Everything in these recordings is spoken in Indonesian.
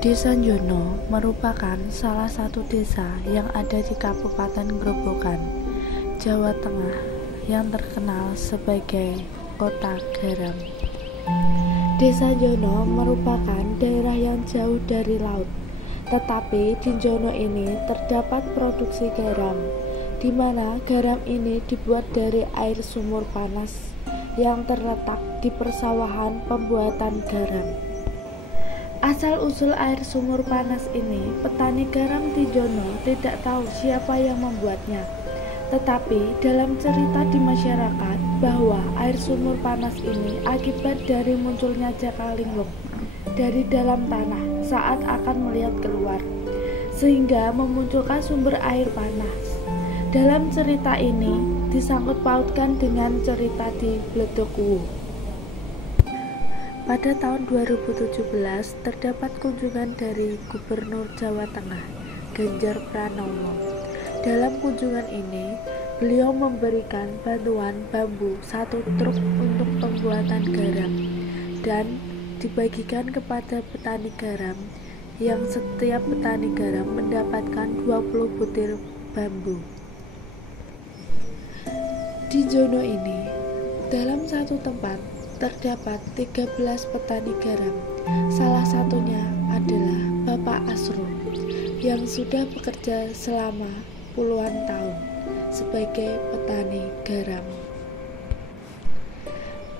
Desa Njono merupakan salah satu desa yang ada di Kabupaten Grobogan, Jawa Tengah, yang terkenal sebagai kota garam. Desa Njono merupakan daerah yang jauh dari laut, tetapi di Njono ini terdapat produksi garam, di mana garam ini dibuat dari air sumur panas yang terletak di persawahan pembuatan garam. Asal-usul air sumur panas ini, petani garam di Njono tidak tahu siapa yang membuatnya. Tetapi dalam cerita di masyarakat bahwa air sumur panas ini akibat dari munculnya Jakalinglung dari dalam tanah saat akan melihat keluar, sehingga memunculkan sumber air panas. Dalam cerita ini disangkut pautkan dengan cerita di Bledokuwu. Pada tahun 2017 terdapat kunjungan dari Gubernur Jawa Tengah, Ganjar Pranowo. Dalam kunjungan ini, beliau memberikan bantuan bambu 1 truk untuk pembuatan garam dan dibagikan kepada petani garam, yang setiap petani garam mendapatkan 20 butir bambu. Di Njono ini, dalam satu tempat terdapat 13 petani garam. Salah satunya adalah Bapak Asrul yang sudah bekerja selama puluhan tahun sebagai petani garam.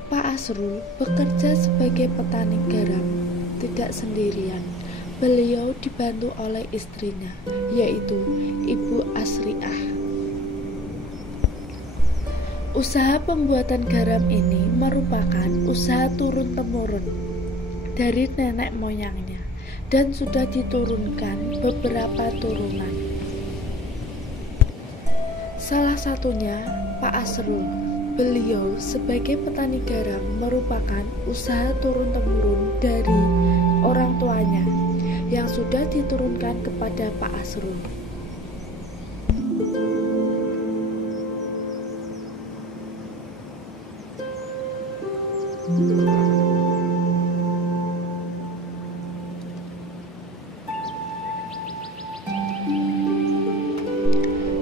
Pak Asrul bekerja sebagai petani garam tidak sendirian. Beliau dibantu oleh istrinya, yaitu Ibu Asriah. Usaha pembuatan garam ini merupakan usaha turun-temurun dari nenek moyangnya dan sudah diturunkan beberapa turunan. Salah satunya Pak Asrul. Beliau sebagai petani garam merupakan usaha turun-temurun dari orang tuanya yang sudah diturunkan kepada Pak Asrul.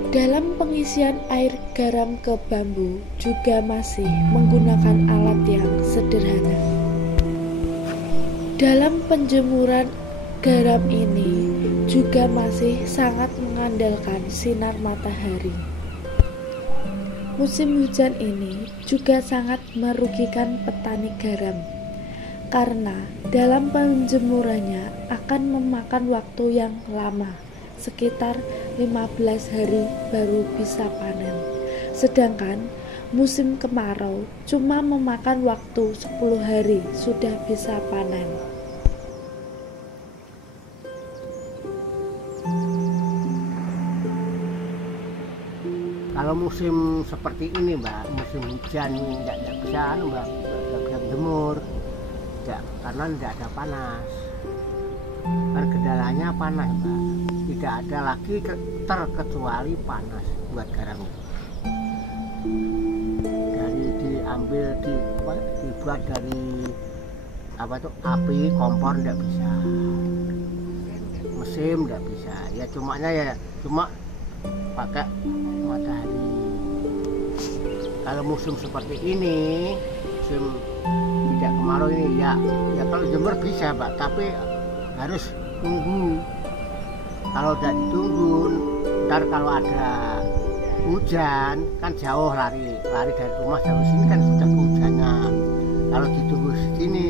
Dalam pengisian air garam ke bambu juga masih menggunakan alat yang sederhana. Dalam penjemuran garam ini juga masih sangat mengandalkan sinar matahari. Musim hujan ini juga sangat merugikan petani garam, karena dalam penjemurannya akan memakan waktu yang lama, sekitar 15 hari baru bisa panen. Sedangkan musim kemarau cuma memakan waktu 10 hari sudah bisa panen. Kalau musim seperti ini, Mbak, musim hujan tidak bisa, Mbak, tidak bisa jemur, karena tidak ada panas. Kendalanya panas, Mbak. Tidak ada lagi terkecuali panas buat garam itu. Dari dibuat dari api kompor tidak bisa, mesin tidak bisa. Ya cuma pakai matahari. Kalau musim seperti ini, musim tidak kemarau ini, ya kalau jemur bisa, Pak, tapi harus tunggu. Kalau tidak ditunggu, ntar kalau ada hujan kan jauh lari dari rumah, jauh sini kan sudah kehujanan. Kalau ditunggu sini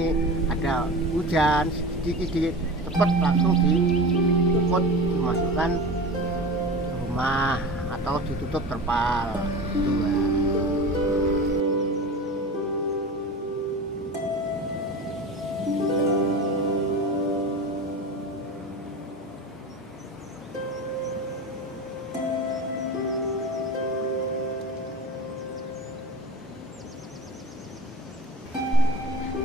ada hujan sedikit cepat langsung diukut, dimasukkan rumah atau ditutup terpal gitu, Mbak.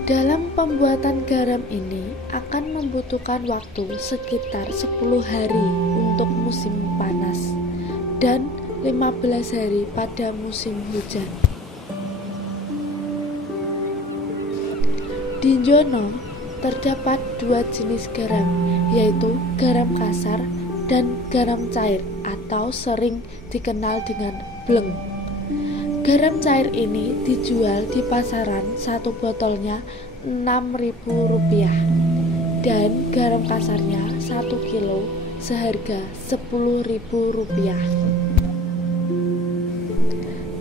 Dalam pembuatan garam ini akan membutuhkan waktu sekitar 10 hari untuk musim panas dan 15 hari pada musim hujan. Di Njono terdapat dua jenis garam, yaitu garam kasar dan garam cair atau sering dikenal dengan bleng. Garam cair ini dijual di pasaran, satu botolnya Rp6.000 dan garam kasarnya 1 kilo seharga Rp10.000.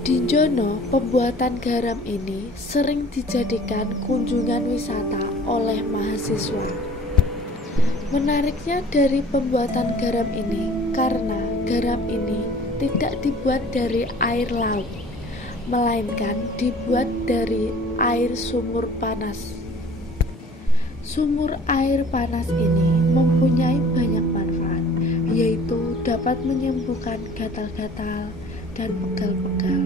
Di Jono, pembuatan garam ini sering dijadikan kunjungan wisata oleh mahasiswa. Menariknya dari pembuatan garam ini karena garam ini tidak dibuat dari air laut, melainkan dibuat dari air sumur panas. Sumur air panas ini mempunyai banyak manfaat, yaitu dapat menyembuhkan gatal-gatal dan pegal-pegal.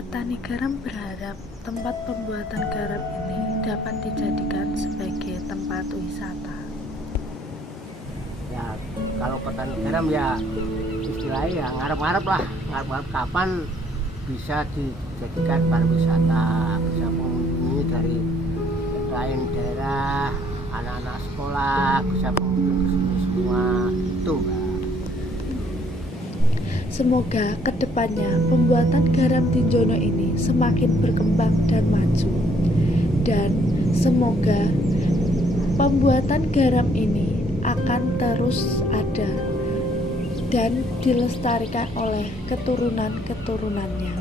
Petani garam berharap tempat pembuatan garam ini dapat dijadikan sebagai tempat wisata. Ya kalau petani garam ya istilahnya ya ngarep-ngarep lah, ngarep-ngarep kapan bisa dijadikan pariwisata, bisa mengunjungi dari lain daerah, anak-anak sekolah bisa mengunjungi ke sini semua itu, Mbak. Semoga kedepannya pembuatan garam di Jono ini semakin berkembang dan maju, dan semoga pembuatan garam ini akan terus ada dan dilestarikan oleh keturunan-keturunannya.